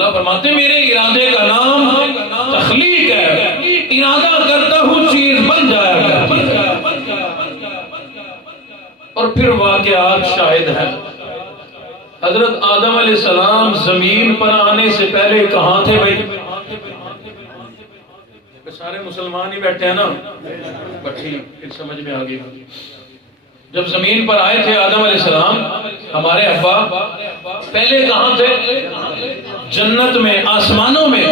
اللہ فرماتے ہیں میرے ارادے کا نام تخلیق ہے، ارادہ کرتا ہوں چیز بن جایا کرتی ہے۔ اور پھر واقعات شاہد ہیں۔ حضرت آدم علیہ السلام زمین پر آنے سے پہلے کہاں تھے بھائی؟ سارے مسلمان ہی بیٹھے ہیں نا، بٹھی پھر سمجھ میں آ گئی۔ جب زمین پر آئے تھے آدم علیہ السلام ہمارے ابا، پہلے کہاں تھے؟ جنت میں، آسمانوں میں۔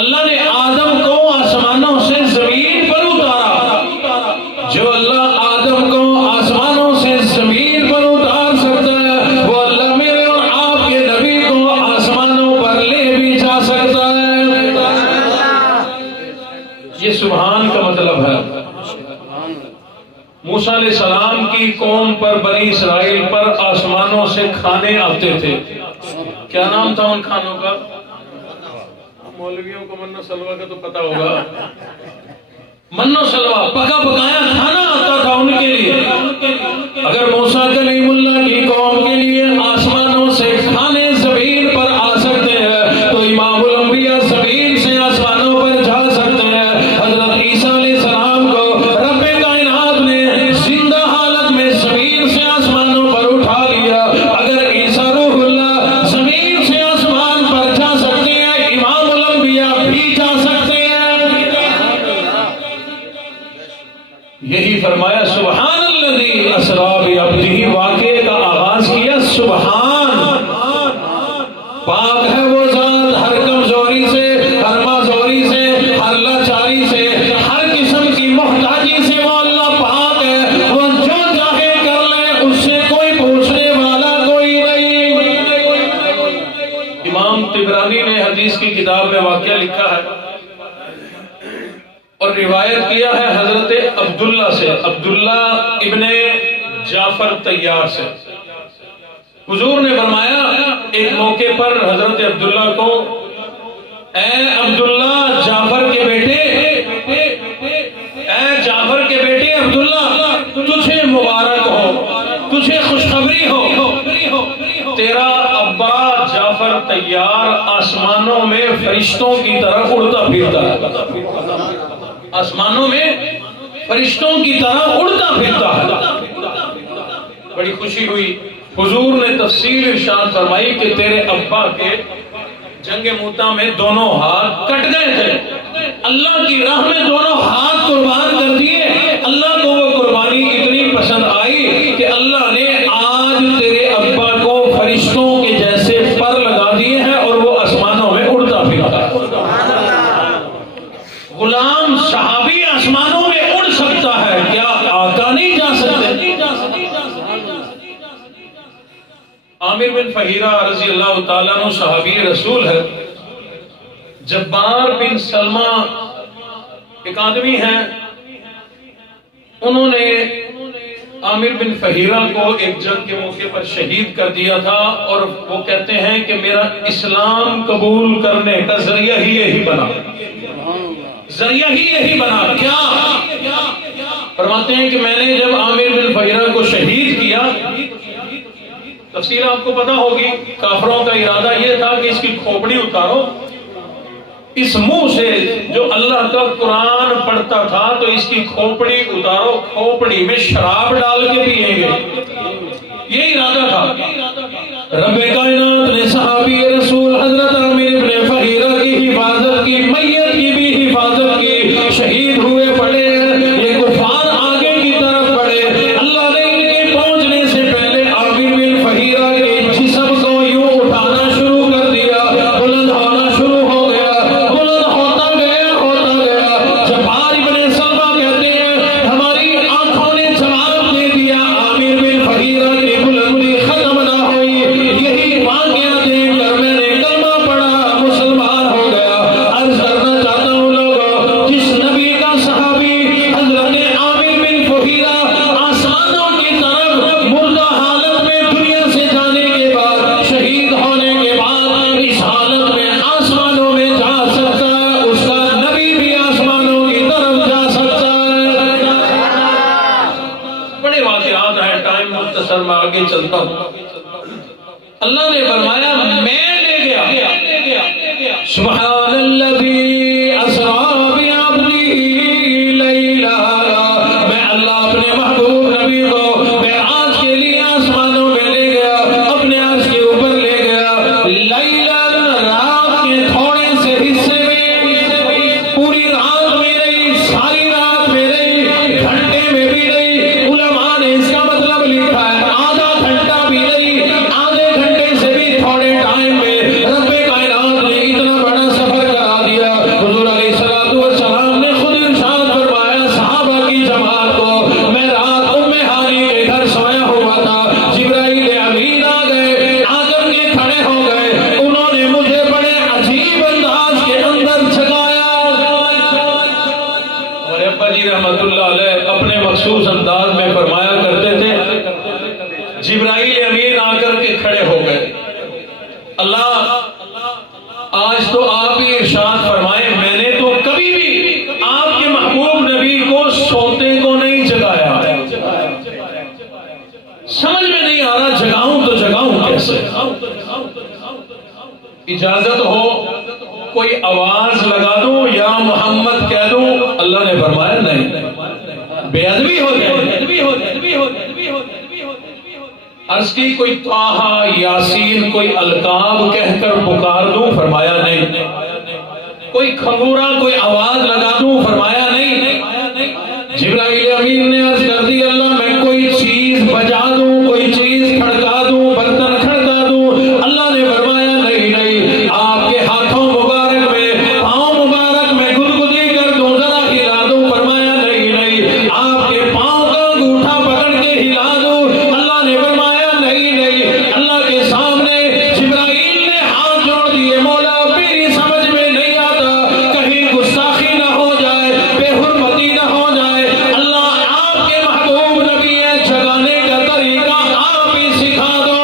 اللہ نے آدم کو آسمانوں سے زمین پر اتارا۔ جو اللہ آدم کو آسمانوں سے زمین پر اتار سکتا ہے، وہ اللہ میرے اور آپ کے نبی کو آسمانوں پر لے بھی جا سکتا ہے۔ یہ سبحان کا مطلب ہے۔ موسیٰ علیہ السلام کی قوم پر، بنی اسرائیل پر آسمانوں سے کھانے آتے تھے۔ کیا نام تھا ان کھانوں کا؟ مولویوں کو منو سلوہ کا تو پتا ہوگا۔ منو سلوہ پکا پکایا کھانا آتا تھا ان کے لیے۔ اگر موسیٰ کلیم اللہ کی قوم کے لیے آسمانوں سے کھانے زمین پر آ سکتے ہیں، تو امام الانبیاء زمین سے آسمانوں پر جا سکتے ہیں۔ حضرت عیسیٰ علیہ السلام کو رب کائنات نے زندہ حالت میں زمین سے آسمانوں پر اٹھا لیا۔ اگر عیسیٰ روح اللہ زمین سے آسمان پر جا سکتے ہیں، امام الانبیاء بھی جا سکتے ہیں۔ یہی فرمایا سبحان الذی اسری بعبدہ، واقعے کا آغاز کیا سبحان، پاک ہے وہ ذات ہر کمزوری سے، ہر معذوری سے، ہر لاچاری سے، ہر قسم کی محتاجی سے وہ اللہ پاک ہے۔ وہ جو چاہے کر لے، اس سے کوئی پوچھنے والا کوئی نہیں۔ امام طبرانی نے حدیث کی کتاب میں واقعہ لکھا ہے اور روایت کیا ہے حضرت عبداللہ سے، عبداللہ ابن جعفر طیار سے۔ حضور نے فرمایا ایک موقع پر حضرت عبداللہ کو، اے عبداللہ جعفر کے بیٹے، اے جعفر کے بیٹے عبداللہ، تجھے مبارک ہو، تجھے خوشخبری ہو، تیرا ابا جعفر طیار آسمانوں میں فرشتوں کی طرح اڑتا پھرتا ہے، آسمانوں میں فرشتوں کی طرح اڑتا پھرتا ہے۔ بڑی خوشی ہوئی۔ حضور نے تفصیل ارشاد فرمائی کہ تیرے ابا کے جنگ موتا میں دونوں ہاتھ کٹ گئے تھے، اللہ کی راہ میں دونوں ہاتھ قربان کر دیے۔ اللہ کو وہ قربانی اتنی پسند آئی کہ اللہ نے آج تیرے ابا کو فرشتوں کے جیسے پر لگا دیے ہیں اور وہ آسمانوں میں اڑتا پھرتا ہے۔ غلام صحابی آسمانوں میں اڑ سکتا ہے، کیا آقا نہیں جا سکتے؟ عامر بن فہیرہ رضی اللہ تعالیٰ عنہ صحابی رسول ہے۔ جبار بن سلمہ ایک آدمی ہیں، انہوں نے عامر بن فہیرہ کو ایک جنگ کے موقع پر شہید کر دیا تھا، اور وہ کہتے ہیں کہ میرا اسلام قبول کرنے کا ذریعہ ہی یہی بنا، ذریعہ ہی یہی بنا۔ کیا فرماتے ہیں کہ میں نے جب عامر بن فہیرہ کو شہید کیا، تفصیل آپ کو پتا ہوگی، کافروں کا ارادہ یہ تھا کہ اس کی کھوپڑی اتارو، اس منہ سے جو اللہ کا قرآن پڑھتا تھا تو اس کی کھوپڑی اتارو، کھوپڑی میں شراب ڈال کے پیئیں گے، یہ ارادہ تھا۔ رب کائنات نے صحابی رسول حضرت عامر بن فہیرہ کی حفاظت کی، میت کی بھی حفاظت کی، شہید ہوئے پڑے، یہ کفار آگے کی طرف بڑھے۔ اللہ نے ان کے پہنچنے سے پہلے عامر بن فہیرہ کے جسم کو یوں اٹھانا شروع کر دیا، بلند ہونا شروع ہو گیا، بلند ہوتا گیا ہوتا گیا۔ جبار ابن سلمہ کہتے ہیں ہماری آنکھوں نے جواب دے دیا، عامر بن فہیرہ کی بلندی ختم نہ ہوئی۔ یہی واقعہ دیکھ کر میں نے کلمہ پڑھا، مسلمان ہو گیا۔ عرض کرنا سبحان الذی اسری بعبدہ لیلا، میں اللہ اپنے محبوب نبی کو معراج کے لیے آسمانوں میں لے گیا، اپنے عرش کے اوپر لے گیا، لیلا رات کے تھوڑے سے حصے میں، پوری رات میں نہیں، ساری رات میں نہیں، گھنٹے میں بھی نہیں، علماء نے اس کا مطلب لکھا ہے آدھا گھنٹہ بھی نہیں، آدھے گھنٹے سے بھی تھوڑے ٹائم میں رب کائنات نے اتنا بڑا سفر کرا دیا۔ حضور علیہ السلام نے خود ارشاد فرمایا صحابہ کی جماعت کو، میں رات ام ہانی کے گھر سویا ہوا تھا، جبرائیل امین آ گئے، آ کر کے کھڑے ہو گئے، انہوں نے مجھے بڑے عجیب انداز کے اندر جگایا۔ اور ابا جی رحمت اللہ علیہ اپنے مخصوص انداز میں فرمایا کرتے تھے، جبرائیل امین آ کر کے کھڑے ہو گئے، اللہ آج تو آپ ہی ارشاد فرمائے، میں نے تو کبھی بھی آپ کے محبوب نبی کو سوتے کو نہیں جگایا، سمجھ میں نہیں آ رہا جگاؤں تو جگاؤں کیسے؟ اجازت ہو کوئی آواز لگا دوں یا محمد کہہ دوں؟ اللہ نے فرمایا نہیں، بے ادبی ہو جائے۔ عرض کی کوئی طٰہٰ یاسین کوئی القاب کہہ کر پکار دوں؟ فرمایا نہیں۔ کوئی کھنگورا کوئی آواز لگا دوں؟ فرمایا نہیں۔ جبرائیل امین نے عرض کر دی اللہ میں کوئی چیز بجا دوں، کوئی چیز کھڑکا دوں، برتن کھڑکا دوں؟ اللہ نے فرمایا نہیں نہیں، آپ کے ہاتھوں مبارک میں پاؤں مبارک میں گدگدی کر دوں، ذرا ہلا دوں؟ فرمایا نہیں نہیں، آپ کے پاؤں کا انگوٹھا پکڑ کے ہلا دوں؟ اللہ نے فرمایا نہیں نہیں۔ اللہ کے سامنے جبرائیل نے ہاتھ جوڑ دیے، مولا میری سمجھ میں نہیں آتا، کہیں گستاخی نہ ہو جائے، بے حرمتی نہ ہو جائے، اللہ آپ کے محبوب نبی ہے، جگانے کا طریقہ آپ ہی سکھا دو۔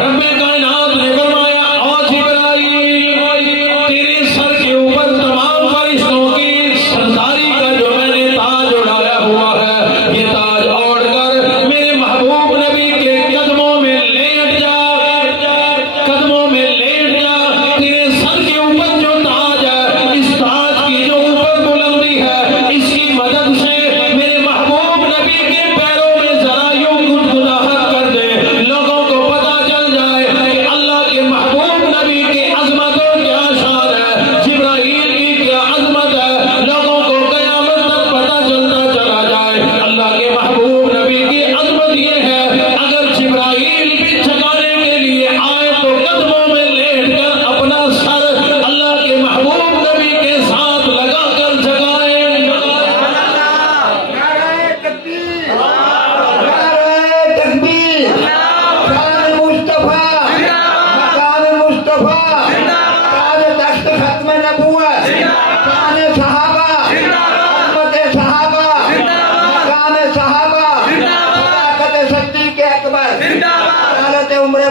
رب کائنات نے فرمایا او جبرائیل، تیرے سر کے اوپر تمام فرشتوں کی سرداری کا جو میں نے تاج اڑایا ہوا ہے، یہ تاج اوڑھ کر میرے محبوب نبی کے قدموں میں لیٹ جا، قدموں میں لیٹ جا۔ تیرے سر کے اوپر جو تاج ہے، اس تاج کی جو اوپر بلندی ہے، اس کی مدد سے میرے محبوب نبی کے پیروں میں ذرا یوں گدگداہٹ کر دے، لوگوں کو پتا چل جائے کہ اللہ کے محبوب نبی کی عظمت اور کیا شان ہے، جبرائیل کی کیا عظمت ہے، لوگوں کو قیامت تک پتا چلتا چلا جائے۔ اللہ کے محبوب نبی کی عظمت یہ ہے، اگر جبرائیل بھی جگانے کے لیے آئے تو قدموں میں لیٹ کر اپنا سر اللہ کے محبوب نبی کے ساتھ لگا کر جگائیں۔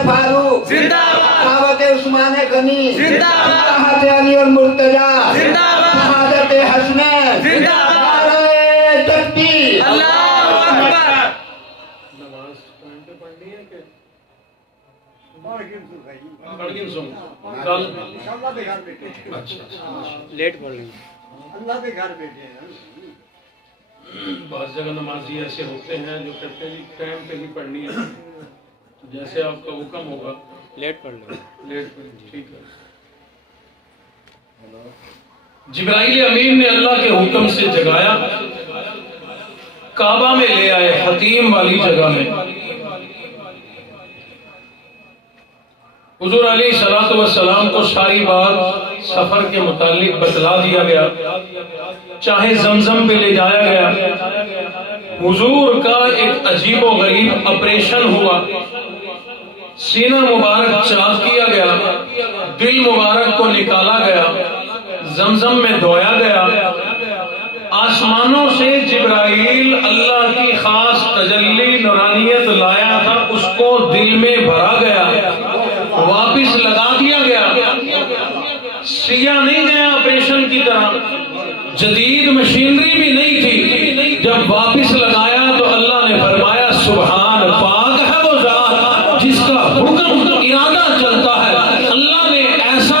فاروق دعوت عثمان غنی، راحت علی اور مرتضی، شہادت حسنین، نعرہ تکبیر۔ نماز ٹائم پہ پڑھنی ہے کہ لیٹ پڑھ لیں اللہ کے گھر بیٹھے ہیں۔ بعض جگہ نمازی ایسے ہوتے ہیں جو کہتے ہیں ٹائم پہ ہی پڑھنی ہے، جیسے آپ کا حکم ہوگا لیٹ پڑھ لیں لیٹ پڑھیں، ٹھیک ہے۔ جبرائیل امین نے اللہ کے حکم سے جگایا، کعبہ میں لے آئے، حتیم والی جگہ میں۔ حضور علیہ السلام کو ساری بات سفر کے متعلق بتلا دیا گیا، چاہے زمزم پہ لے جایا گیا۔ حضور کا ایک عجیب و غریب آپریشن ہوا، سینہ مبارک چاک کیا گیا، دل مبارک کو نکالا گیا، زمزم میں دھویا گیا، آسمانوں سے جبرائیل اللہ کی خاص تجلی نورانیت لایا تھا، اس کو دل میں بھرا گیا، واپس لگا دیا گیا، سیاہ نہیں گیا آپریشن کی طرح، جدید مشینری بھی نہیں تھی۔ جب واپس لگایا تو اللہ نے فرمایا سبحان، پاک ہے وہ ذات جس کا حکم ارادہ چلتا ہے۔ اللہ نے ایسا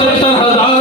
70,000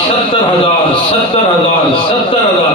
70,000, 70,000, 70,000।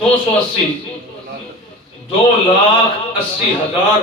280, 2,80,000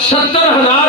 70,000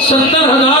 70,000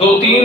2-3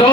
2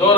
2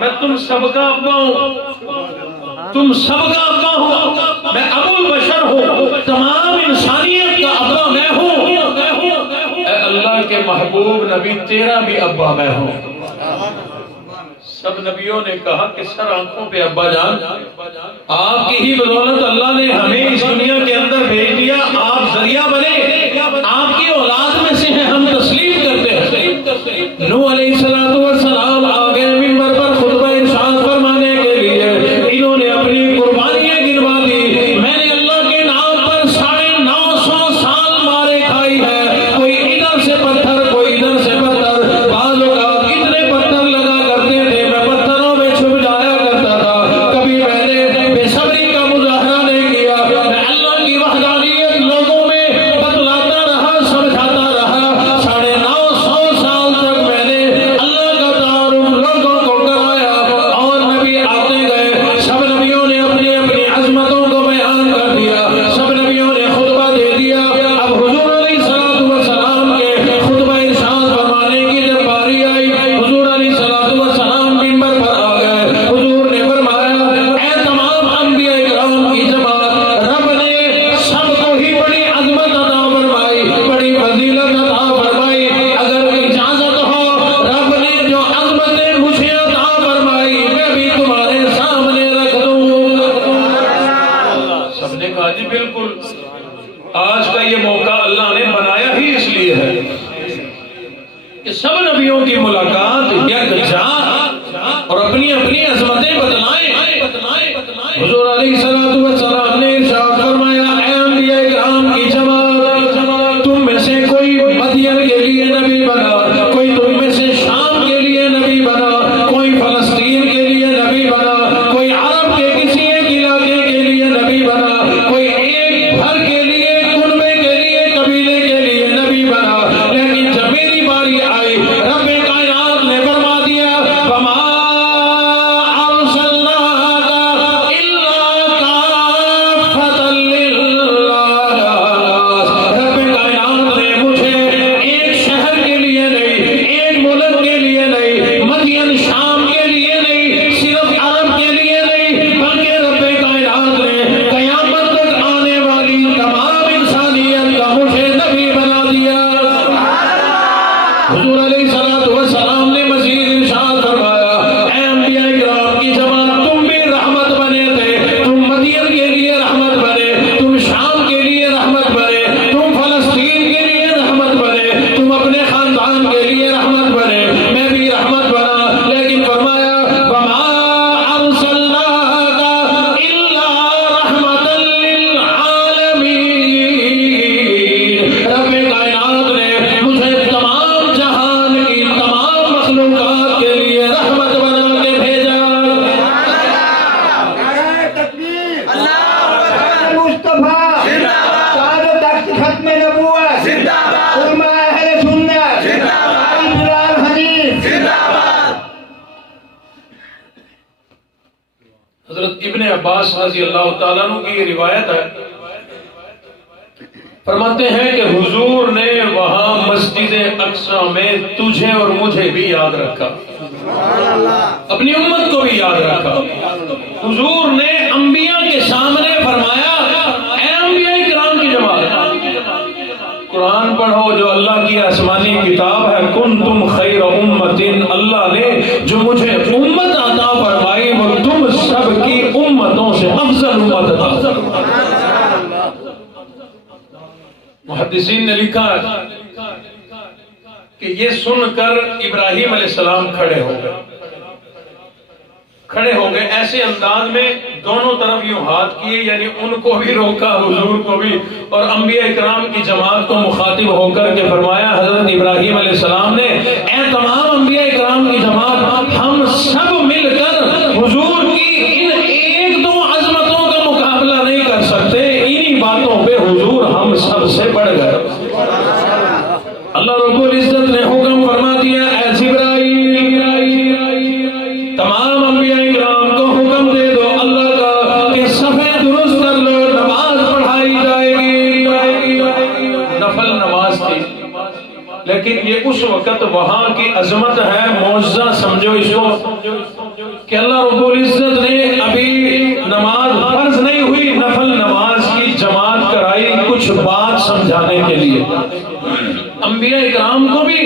میں تم سب کا ابا ہوں، تم سب کا ابا ہوں، میں ابو البشر ہوں، تمام انسانیت کا ابا میں ہوں۔ اے اللہ کے محبوب نبی تیرا بھی ابا میں ہوں۔ سب نبیوں نے کہا کہ سر آنکھوں پہ ابا جان، آپ کی ہی بدولت اللہ نے ہمیں اس دنیا کے اندر بھیج دیا، آپ ذریعہ بنے، آپ کی اولاد میں سے ہیں، ہم تسلیم کرتے ہیں۔ نوح علیہ السلام آ گئے منبر پر خطبہ ارشاد فرمانے کے لیے، انہوں نے اپنی قربانیاں گنوا دی، میں نے اللہ کے نام پر 950 سال مارے کھائی ہے، کوئی ادھر سے پتھر کوئی ادھر سے پتھر، بعض اوقات اتنے پتھر لگا کرتے تھے میں پتھروں میں چھپ جایا کرتا تھا، کبھی میں نے بے صبری کا مظاہرہ نہیں کیا، میں اللہ کی وحدانیت لوگوں میں بتلاتا رہا، سمجھاتا رہا، 950 سال تک میں نے اللہ کا تعارف لوگوں کو کرایا، اور نبی آتے گئے، سب نبیوں نے اپنی اپنی عظمتوں کو بیان کر دیا، سب نبیوں نے خطبہ دے دیا۔ اب حضور علیہ السلام کے خطبہ ارشاد فرمانے کی جب باری آئی، حضور علیہ السلام منبر پر آ گئے، حضور نے فرمایا اے تمام انبیاء کرام کی جماعت، رب نے سب کو ہی بڑی عظمت عطا فرمائی، بڑی فضیلت عطا فرمائی، اگر اجازت ہو رب نے جو عظمتیں مجھے عطا فرمائی میں بھی تمہارے سامنے رکھ دوں۔ سب نے کہا جی بالکل، آج کا یہ موقع اللہ نے بنایا ہی اس لیے ہے کہ سب نبیوں کی ملاقات یکجا اور اپنی اپنی عظمتیں بتلائیں۔ حضور علیہ السلام نے ارشاد فرمایا اے انبیاء کرام کی جماعت، تم میں سے کوئی مدین کے لیے نبی بنا، کوئی تم میں سے شام کے لیے نبی بنا، کوئی فلسطین کے لیے نبی بنا، کوئی عرب کے کسی ایک علاقے کے لیے نبی بنا، کوئی ایک گھر کے لیے، کنبے کے لیے، قبیلے کے لیے نبی بنا، لیکن جب میری باری آئی رب کائنات نے فرما دیا وما ارسلناک الا کافۃ للناس، رب کائنات نے مجھے ایک شہر کے لیے نہیں، ایک ملک کے لیے نہیں، مدین شام کے لیے نہیں، صرف عرب کے لیے نہیں، بلکہ رب کائنات نے قیامت تک آنے والی تمام انسانیت کا مجھے نبی بنا دیا۔ حضور علیہ السلام نے مزید ارشاد فرمایا اے انبیاء کرام کی جماعت، تم بھی رحمت بنے تھے، تم مدین کے لیے رحمت بنے، تم شام کے لیے رحمت بنے، تم فلسطین کے لیے رحمت بنے، تم اپنے خاندان کے لیے رحمت بنے، میں بھی رحمت بنا، لیکن فرمایا وما ارسلناک الا رحمۃ للعالمین، رب کائنات نے مجھے تمام جہان کی تمام مخلوقات کے لیے رحمت بنا کے بھیجا۔ نعرہ تکبیر، مصطفیٰ سعادت تخت ختم نبوت، علماء اہل سنت، بلال حنیف۔ حضرت ابن عباس رضی اللہ تعالیٰ عنہ کی یہ روایت ہے، فرماتے ہیں کہ حضور نے وہاں مسجد اقصی میں تجھے اور مجھے بھی یاد رکھا، اپنی امت کو بھی یاد رکھا۔ حضور نے انبیاء کے سامنے فرمایا اے انبیاء کرام کی جماعت، قرآن پڑھو جو اللہ کی آسمانی کتاب ہے، کنتم خیر امت، اللہ نے جو مجھے امت عطا فرمائی وہ تم سب کی امتوں سے افضل امت عطا فرمائی۔ محدثین نے لکھا کہ یہ سن کر ابراہیم علیہ السلام کھڑے ہو گئے ایسے انداز میں، دونوں طرف یوں ہاتھ کیے، یعنی ان کو بھی روکا حضور کو بھی، اور انبیاء اکرام کی جماعت کو مخاطب ہو کر کے فرمایا حضرت ابراہیم علیہ السلام نے اے تمام انبیاء اکرام کی جماعت، ہم سب مل کر حضور کی ان ایک دو عظمتوں کا مقابلہ نہیں کر سکتے، انہی باتوں پہ حضور ہم سب سے بڑھ گئے۔ اللہ رب العزت نے حکم فرما دیا اے جبرائیل، تمام انبیاء کرام کو حکم دے دو اللہ کا کہ صفیں درست کر لو، نماز پڑھائی جائے گی۔ نفل نماز تھی، لیکن یہ اس وقت وہاں کی عظمت ہے، معجزہ سمجھو اس کو، کہ اللہ رب العزت نے ابھی نماز فرض نہیں ہوئی، نفل نماز کی جماعت کرائی کچھ بات سمجھانے کے لیے، انبیاء اکرام کو بھی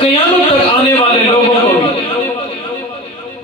قیامت تک آنے والے لوگوں کو بھی۔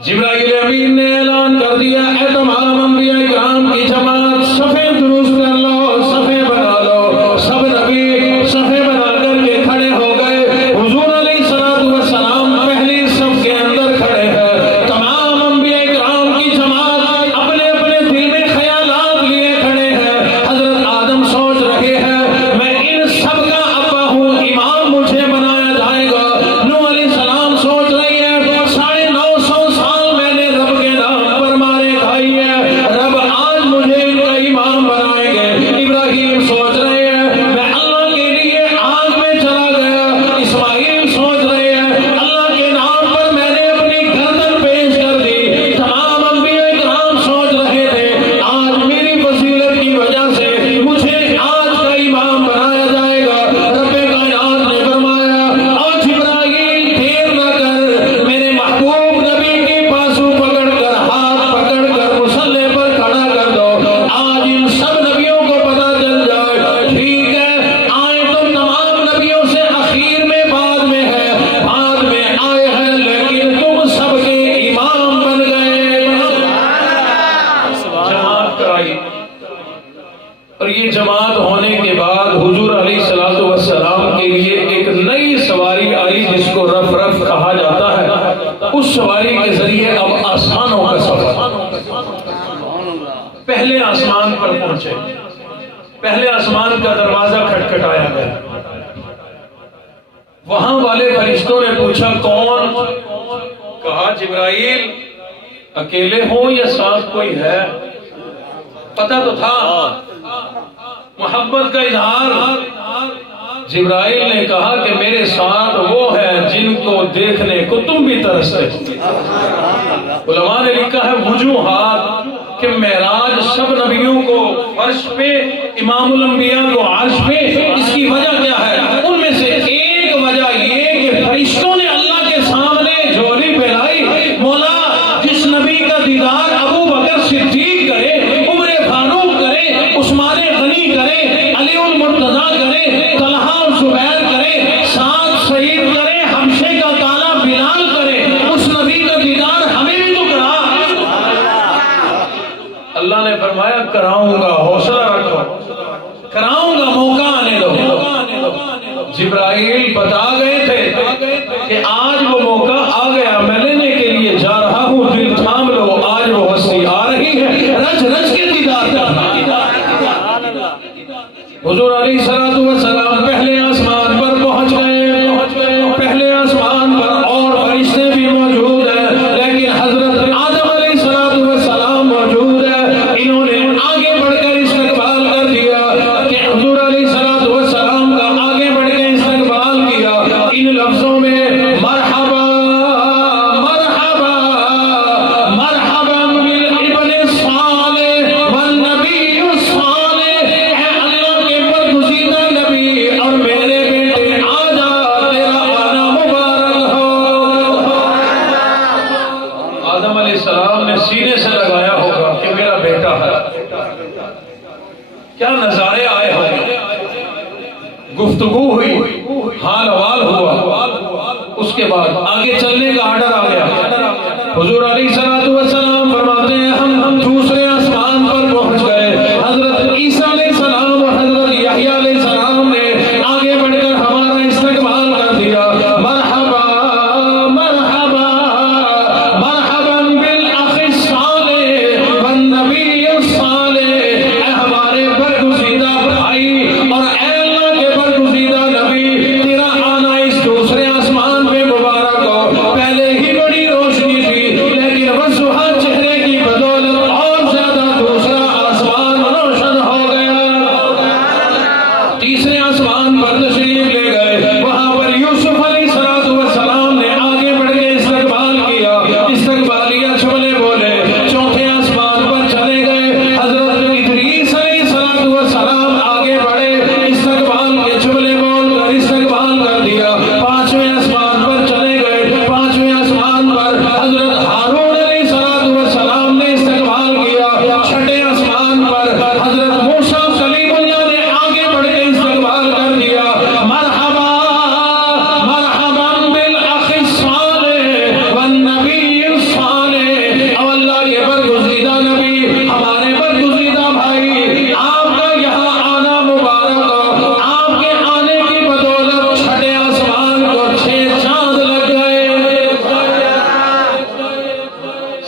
جبرائیل امین نے اعلان کر دیا، اے تمام انبیاء اکرام کی جماعت صفیں درست کر لو، صفیں بنا لو۔ سب نبی صفیں بنا کر کے کھڑے ہو گئے، حضور علیہ الصلوۃ والسلام پہلی صف کے اندر کھڑے ہیں۔ تمام انبیاء اکرام کی جماعت اپنے اپنے دل میں خیالات لیے کھڑے ہیں۔ حضرت آدم سوچ رہے ہیں میں ان سب کا ابا ہوں، امام مجھے بنایا جائے گا۔ نوح علیہ السلام سوچ رہی ہے 950 سال میں نے رب کے نام پر مارے کھائی ہے، رب آج مجھے ان کا امام بنائیں گے۔ ابراہیم سوچ رہے ہیں میں اللہ کے لیے آگ میں چلا گیا۔ اسماعیل سوچ رہے ہیں اللہ کے نام پر میں نے اپنی گردن پیش کر دی۔ تمام انبیاء اکرام سوچ رہے تھے آج میری فضیلت کی وجہ سے مجھے آج کا امام بنایا جائے گا۔ رب کائنات نے فرمایا اور جبرائیل دیر نہ کر، میرے محبوب نبی کے بازو پکڑ کر ہاتھ پکڑ کر مصلی پر کھڑا کر دو، آج ان سب نبیوں کو پتہ چل جائے۔ ٹھیک ہے آئے تم تمام نبیوں سے اخیر میں بعد میں ہے، بعد میں آئے ہیں لیکن تم سب کے امام بن گئے۔ جماعت کرائی، اور یہ جماعت ہونے کے بعد حضور علیہ الصلوۃ والسلام کے لیے ایک نئی سواری آئی جس کو رف رف کہا جاتا ہے۔ اس سواری کے ذریعے اب آسمانوں کا سفر، پہلے آسمان پر پہنچے، پہلے آسمان کا دروازہ کھٹکھٹایا گیا۔ وہاں والے فرشتوں نے پوچھا کون؟ کہا جبرائیل۔ اکیلے ہوں یا ساتھ کوئی ہے؟ پتہ تو تھا، محبت کا اظہار۔ جبرائیل نے کہا کہ میرے ساتھ وہ ہیں جن کو دیکھنے کو تم بھی ترستے ہو۔ علماء نے لکھا ہے وجوہات کہ معراج سب نبیوں کو فرش پہ، امام الانبیاء کو عرش پہ، اس کی وجہ کیا ہے؟ ان میں سے ایک وجہ یہ کہ فرشتوں نے اللہ کے سامنے جھولی پھیلائی، مولا جس نبی کا دیدار ابو بکر صدیق کرے، عمر فاروق کرے، عثمان غنی کرے، علی المرتضی کرے، طلحہ زبیر کرے، سعد سعید کرے، حبشے کا کالا بلال کرے، اس نبی کا دیدار ہمیں بھی تو کرا۔ اللہ نے فرمایا کراؤں گا، حوصلہ رکھو، کراؤں گا، موقع آنے دو۔ جبرائیل بتا گئے تھے کہ آج وہ موقع آ گیا، میں لینے کے لیے جا رہا ہوں، دل تھام لو، آج وہ ہستی آ رہی ہے، رج رج کے دیدار کرنا۔ حضور علیہ الصلوۃ والسلام پہلے آسمان پر پہنچ گئے، پہلے آسمان پر اور فرشتے بھی موجود ہیں، لیکن حضرت آدم علیہ الصلوۃ والسلام موجود ہے۔ انہوں نے آگے بڑھ کر استقبال کر دیا کہ حضور علیہ الصلوۃ والسلام کا آگے بڑھ کے استقبال کیا ان لفظوں میں مرحبا مرحبا مرحبا بالابن الصالح والنبی الصالح، اے اللہ کے برگزیدہ نبی اور میرے بیٹے آجا، تیرا آنا مبارک ہو۔ آدم علیہ السلام نے سینے سے لگایا ہوگا کہ میرا بیٹا ہے۔ کیا نظارے آئے ہوئے، گفتگو ہوئی، حال حوال ہوا، اس کے بعد آگے چلنے کا آرڈر آ گیا۔ حضور علیہ الصلوۃ والسلام فرماتے ہیں ہم دوسرے آسمان پر پہنچ گئے۔ حضرت عیسیٰ علیہ السلام اور حضرت یحییٰ علیہ السلام نے آگے بڑھ کر ہمارا استقبال کر دیا۔ مرحبا مرحبا مرحبا بالاخ الصالح والنبی الصالح، اے ہمارے برگزیدہ بھائی اور اے اللہ کے برگزیدہ نبی